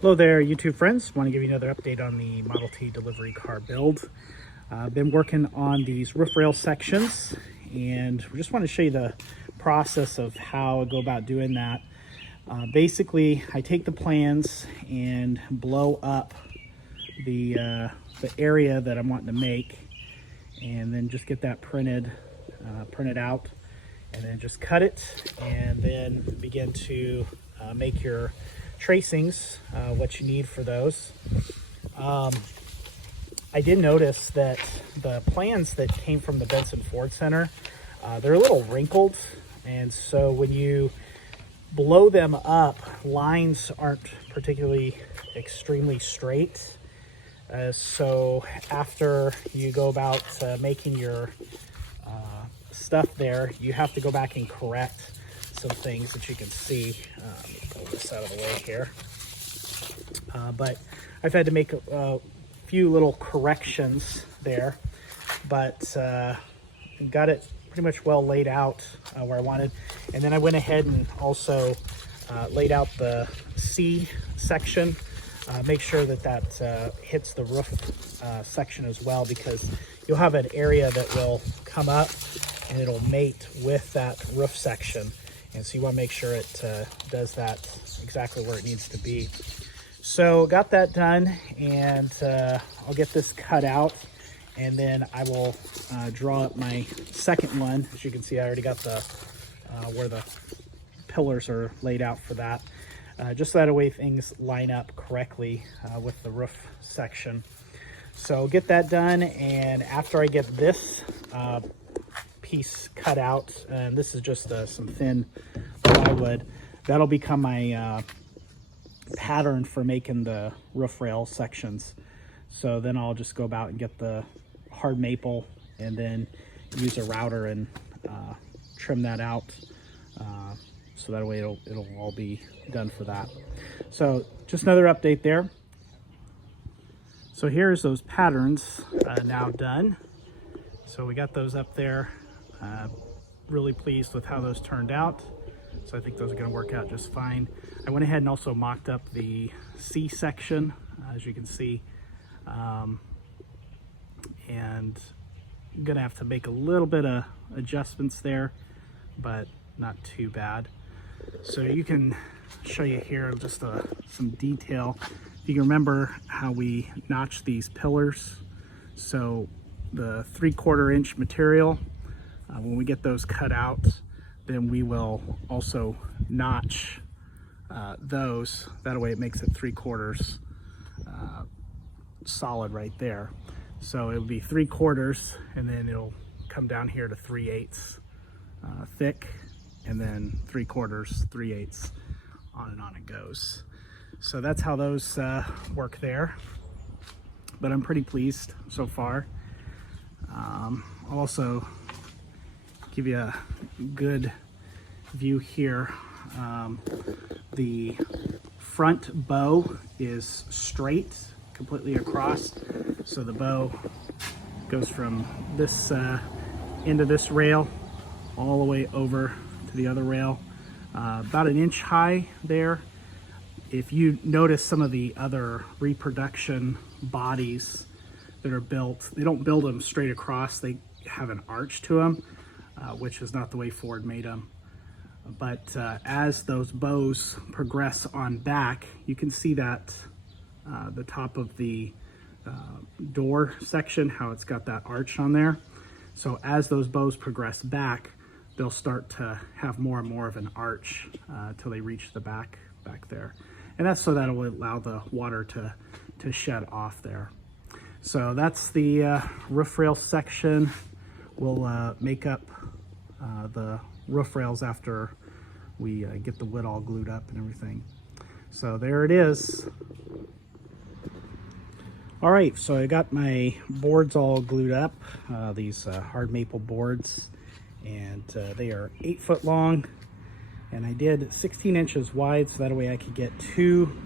Hello there, YouTube friends. Want to give you another update on the Model T delivery car build. I've been working on these roof rail sections, and we just want to show you the process of how I go about doing that. Basically, I take the plans and blow up the area that I'm wanting to make, and then just get that printed out, and then just cut it, and then begin to make your tracings, what you need for those. I did notice that the plans that came from the Benson Ford Center, they're a little wrinkled, and so when you blow them up, lines aren't particularly extremely straight. So after you go about making your stuff there, you have to go back and correct some things that you can see. Let me pull this out of the way here. But I've had to make a few little corrections there, but got it pretty much well laid out where I wanted. And then I went ahead and also laid out the C section. Make sure that that hits the roof section as well, because you'll have an area that will come up and it'll mate with that roof section. And so you want to make sure it does that exactly where it needs to be. So got that done, and I'll get this cut out, and then I will draw up my second one. As you can see, I already got the where the pillars are laid out for that. Just so that way things line up correctly with the roof section. So get that done, and after I get this piece cut out, and this is just some thin plywood, that'll become my pattern for making the roof rail sections. So then I'll just go about and get the hard maple, and then use a router and trim that out, so that way it'll all be done for that. So just another update there. So here's those patterns now done. So we got those up there. Really pleased with how those turned out. So I think those are going to work out just fine. I went ahead and also mocked up the C section, as you can see, and I'm going to have to make a little bit of adjustments there, but not too bad. So you can show you here just some detail. You can remember how we notched these pillars. So the 3/4 inch material, when we get those cut out, then we will also notch those. That way it makes it 3/4 solid right there. So it'll be 3/4, and then it'll come down here to 3/8 thick, and then 3/4, 3/8, on and on it goes. So that's how those work there. But I'm pretty pleased so far. I'll also give you a good view here. The front bow is straight completely across, so the bow goes from this end of this rail all the way over to the other rail, about 1 inch high there. If you notice some of the other reproduction bodies that are built, they don't build them straight across, they have an arch to them, which is not the way Ford made them. But as those bows progress on back, you can see that the top of the door section, how it's got that arch on there. So as those bows progress back, they'll start to have more and more of an arch till they reach the back there. And that's so that will allow the water to shed off there. So that's the roof rail section. We'll make up the roof rails after we get the wood all glued up and everything. So there it is. All right, so I got my boards all glued up, these hard maple boards, and they are 8 foot long, and I did 16 inches wide, so that way I could get 2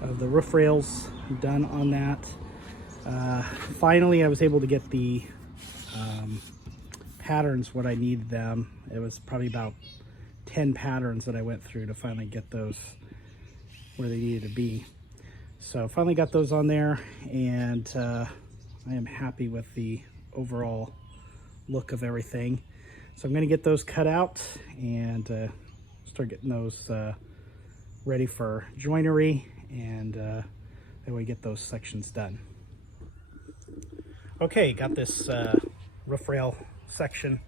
of the roof rails done on that. Finally, I was able to get the patterns what I needed them. It was probably about 10 patterns that I went through to finally get those where they needed to be. So finally got those on there, and I am happy with the overall look of everything. So I'm going to get those cut out and start getting those ready for joinery, and then we get those sections done. Okay, got this roof rail section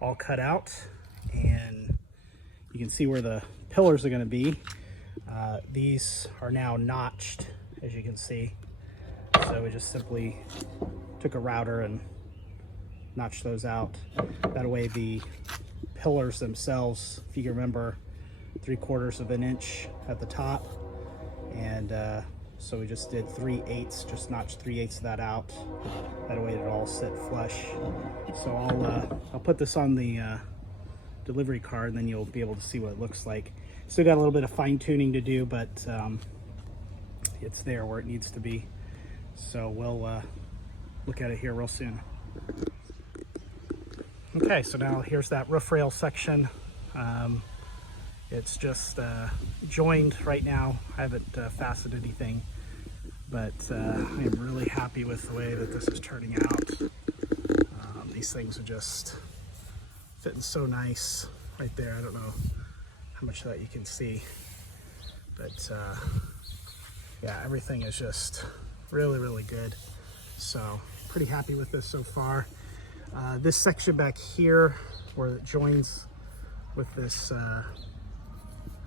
all cut out, and you can see where the pillars are going to be. These are now notched, as you can see. So we just simply took a router and notched those out. That way the pillars themselves, if you can remember, 3/4 of an inch at the top, and so we just did 3/8, just notched 3/8 of that out. That way it all sit flush. So I'll put this on the delivery card, and then you'll be able to see what it looks like. Still got a little bit of fine tuning to do, but it's there where it needs to be. So we'll look at it here real soon. Okay, so now here's that roof rail section. It's just joined right now. I haven't fastened anything, but I'm really happy with the way that this is turning out. These things are just fitting so nice right there. I don't know how much of that you can see, but yeah, everything is just really, really good. So pretty happy with this so far. This section back here where it joins with this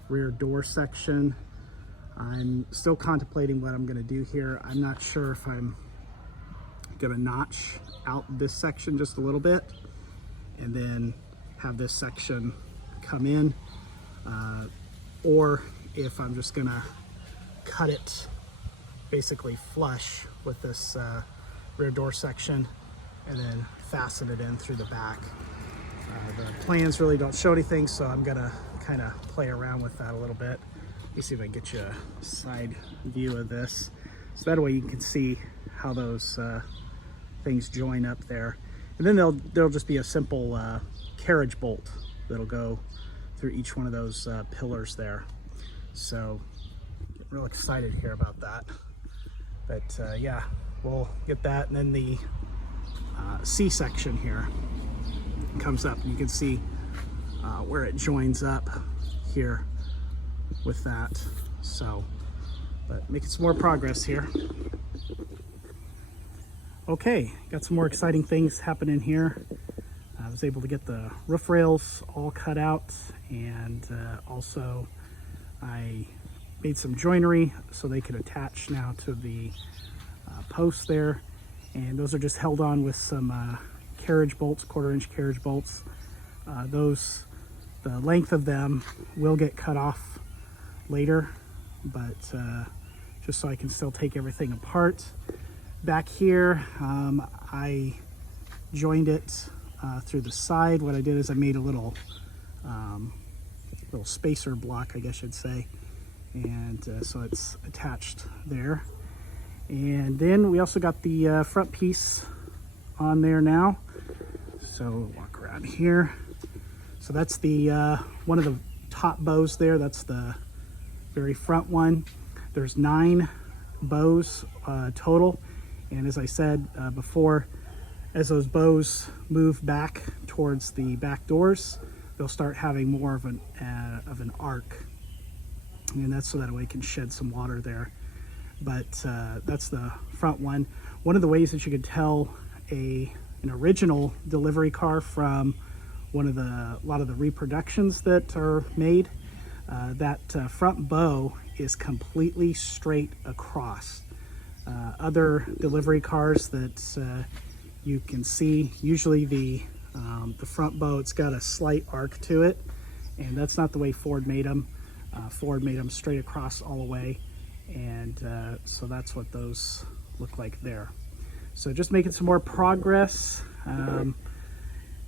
rear door section, I'm still contemplating what I'm going to do here. I'm not sure if I'm going to notch out this section just a little bit and then have this section come in, or if I'm just going to cut it basically flush with this rear door section and then fasten it in through the back. The plans really don't show anything, so I'm gonna kind of play around with that a little bit. Let me see if I can get you a side view of this, so that way you can see how those things join up there. And then there'll just be a simple carriage bolt that'll go through each one of those pillars there. So get real excited here about that. But yeah, we'll get that, and then the C section here comes up, and you can see where it joins up here with that. So, but making some more progress here. Okay, got some more exciting things happening here. I was able to get the roof rails all cut out, and also I made some joinery so they could attach now to the posts there, and those are just held on with some carriage bolts, 1/4-inch carriage bolts. The length of them will get cut off later, but just so I can still take everything apart. Back here, I joined it through the side. What I did is I made a little spacer block, I guess you'd say, and so it's attached there. And then we also got the front piece on there now. So we'll walk around here. So that's the one of the top bows there. That's the very front one. There's 9 bows total. And as I said before, as those bows move back towards the back doors, they'll start having more of an arc. And that's so that way it can shed some water there. But that's the front one. One of the ways that you could tell an original delivery car from a lot of the reproductions that are made, that front bow is completely straight across. Other delivery cars that you can see, usually the front bow, it's got a slight arc to it, and that's not the way Ford made them. Ford made them straight across all the way, and so that's what those look like there. So just making some more progress.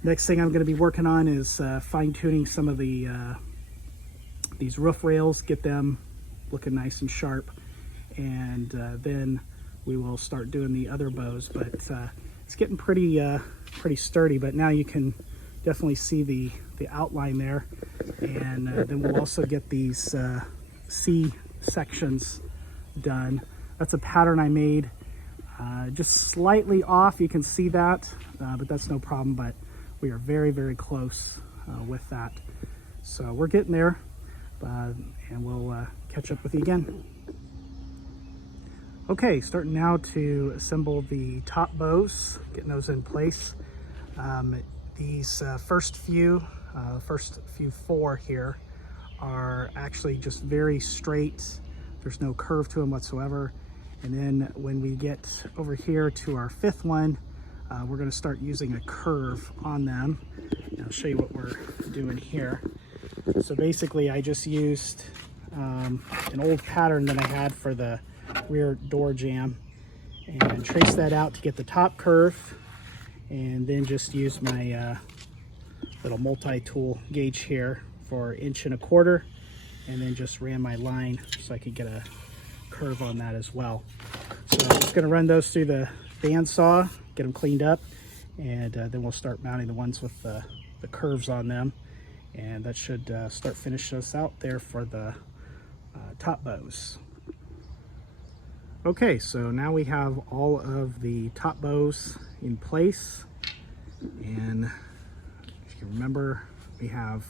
Next thing I'm going to be working on is fine-tuning some of the these roof rails, get them looking nice and sharp, and then we will start doing the other bows. But it's getting pretty sturdy, but now you can definitely see the outline there. And then we'll also get these C sections done. That's a pattern I made just slightly off. You can see that, but that's no problem. But we are very, very close with that. So we're getting there, and we'll catch up with you again. Okay, starting now to assemble the top bows, getting those in place. These first few four here are actually just very straight. There's no curve to them whatsoever. And then when we get over here to our fifth one, we're going to start using a curve on them. And I'll show you what we're doing here. So basically I just used an old pattern that I had for the rear door jamb and traced that out to get the top curve, and then just use my little multi-tool gauge here for 1.25 inches, and then just ran my line so I could get a curve on that as well. So I'm just going to run those through the bandsaw, get them cleaned up, and then we'll start mounting the ones with the curves on them, and that should start finishing us out there for the top bows. Okay, so now we have all of the top bows in place, and if you remember, we have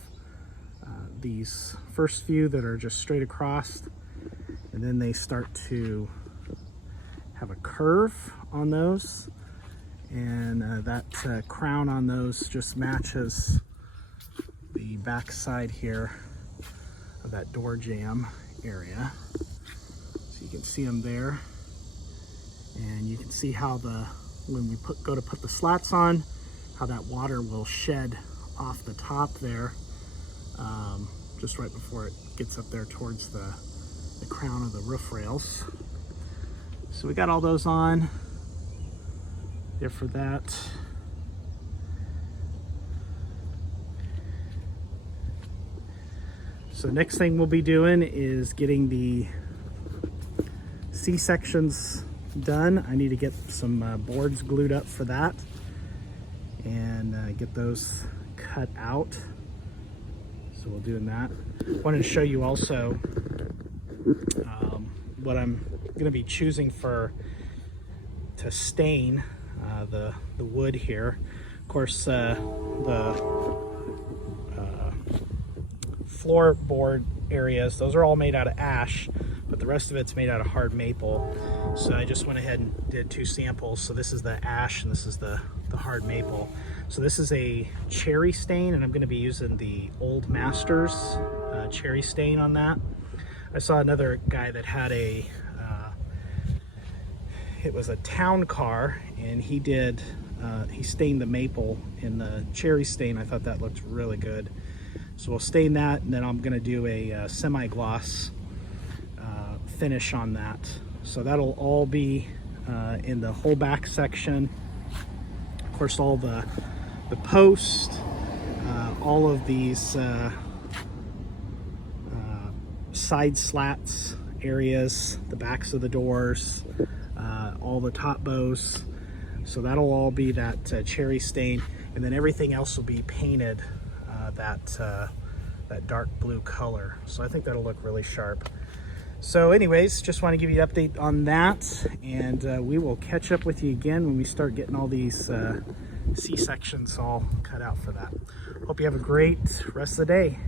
these first few that are just straight across, and then they start to have a curve on those, and that crown on those just matches the back side here of that door jamb area. So you can see them there, and you can see how when we go to put the slats on, how that water will shed off the top there, just right before it gets up there towards the crown of the roof rails. So we got all those on there for that. So next thing we'll be doing is getting the C-sections done. I need to get some boards glued up for that, and get those cut out. So we'll do that. Wanted to show you also what I'm going to be choosing to stain the wood here. Of course, the floorboard areas, those are all made out of ash, but the rest of it's made out of hard maple. So I just went ahead and did 2 samples. So this is the ash and this is the hard maple. So this is a cherry stain, and I'm going to be using the Old Masters cherry stain on that. I saw another guy that had it was a town car, and he stained the maple in the cherry stain. I thought that looked really good. So we'll stain that, and then I'm going to do a semi-gloss finish on that. So that'll all be in the whole back section. Of course, all the post, all of these side slats areas, the backs of the doors, all the top bows. So that'll all be that cherry stain, and then everything else will be painted that dark blue color. So I think that'll look really sharp. So anyways, just want to give you an update on that, and we will catch up with you again when we start getting all these C-sections all cut out for that. Hope you have a great rest of the day.